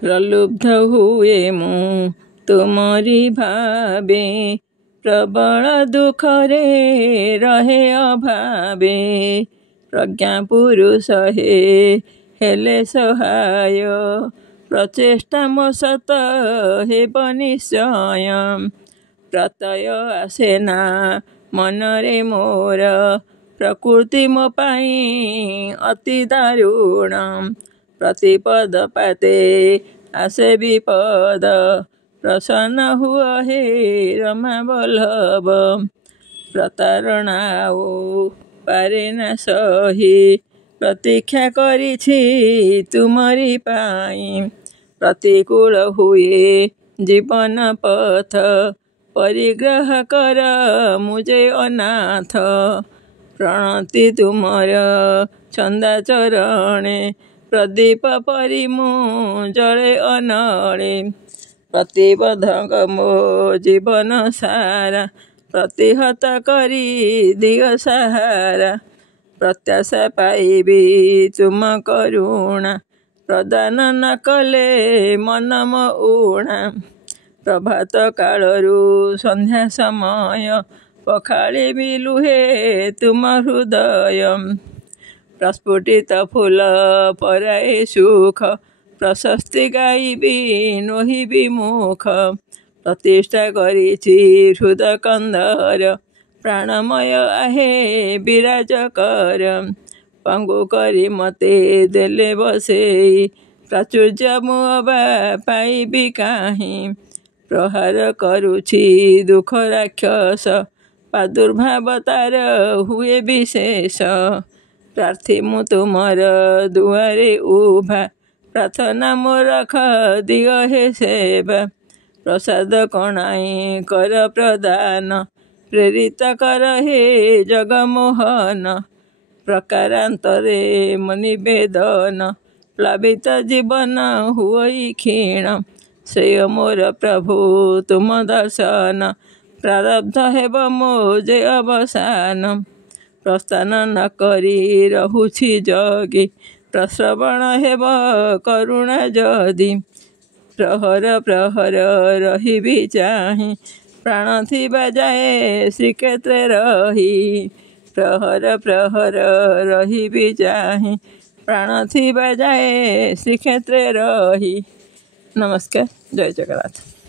प्रलुब्ध हुए मु तुमरी भावे प्रबल दुख रे रहे अभावे प्रज्ञा पुरुष हेले सहाय प्रचेष्टा मो सत हेब निश्चय प्रत्यय आसेना मनरे मोर प्रकृति मो पाई अति दारुण प्रतिपद पाते आसे विपद प्रसन्न हुआ हे रमा बल्लभ प्रतारणाओ पारे न सही प्रतीक्षा करिछि तुमरी पाई प्रतिकूल हुए जीवन पथ परिग्रह कर मुझे अनाथ प्रणति तुमर छंदा चरणे प्रदीप परिमु जले अनळे प्रतिबद्धक मो जीवन सारा प्रतिहत करी दिग सहारा प्रत्याशा पाइबी तुम करुणा प्रदान न कले मन मो ऊणा प्रभात कालरू संध्या समय पखाड़ी भी लुहे तुम हृदय प्रस्फुटित फूल पराए सुख प्रशस्ति गाइबी नोहि विमुख प्रतिष्ठा करिछि हृद कंदर प्राणमय आहे विराज कर पंगु करी मते देले बसेई प्राचुर्य मुअबा पाइबी काहि प्रहार करुछि दुख राक्षस प्रादुर्भाव तार हुए विशेष प्रार्थी मु तुमर दुआरे उभा प्रार्थना मो रख दिग हे सेवा प्रसाद कणाई कर प्रदान प्रेरित कर हे जगमोहन प्रकारांतरे मनिवेदन प्लावित जीवन हुई क्षीण श्रेय मोर प्रभु तुम दर्शन प्रारब्ध हेब मोजे अवसान प्रस्थान न करी रहुछि जगी प्रश्रवण हेब करुणा जदि प्रहर प्रहर रहिबी चाहि प्राण थिबा जाए श्रीक्षेत्रे रही प्रहर प्रहर रहिबी चाहि प्राण थिबा जाए श्रीक्षेत्रे रही। नमस्कार, जय जगन्नाथ।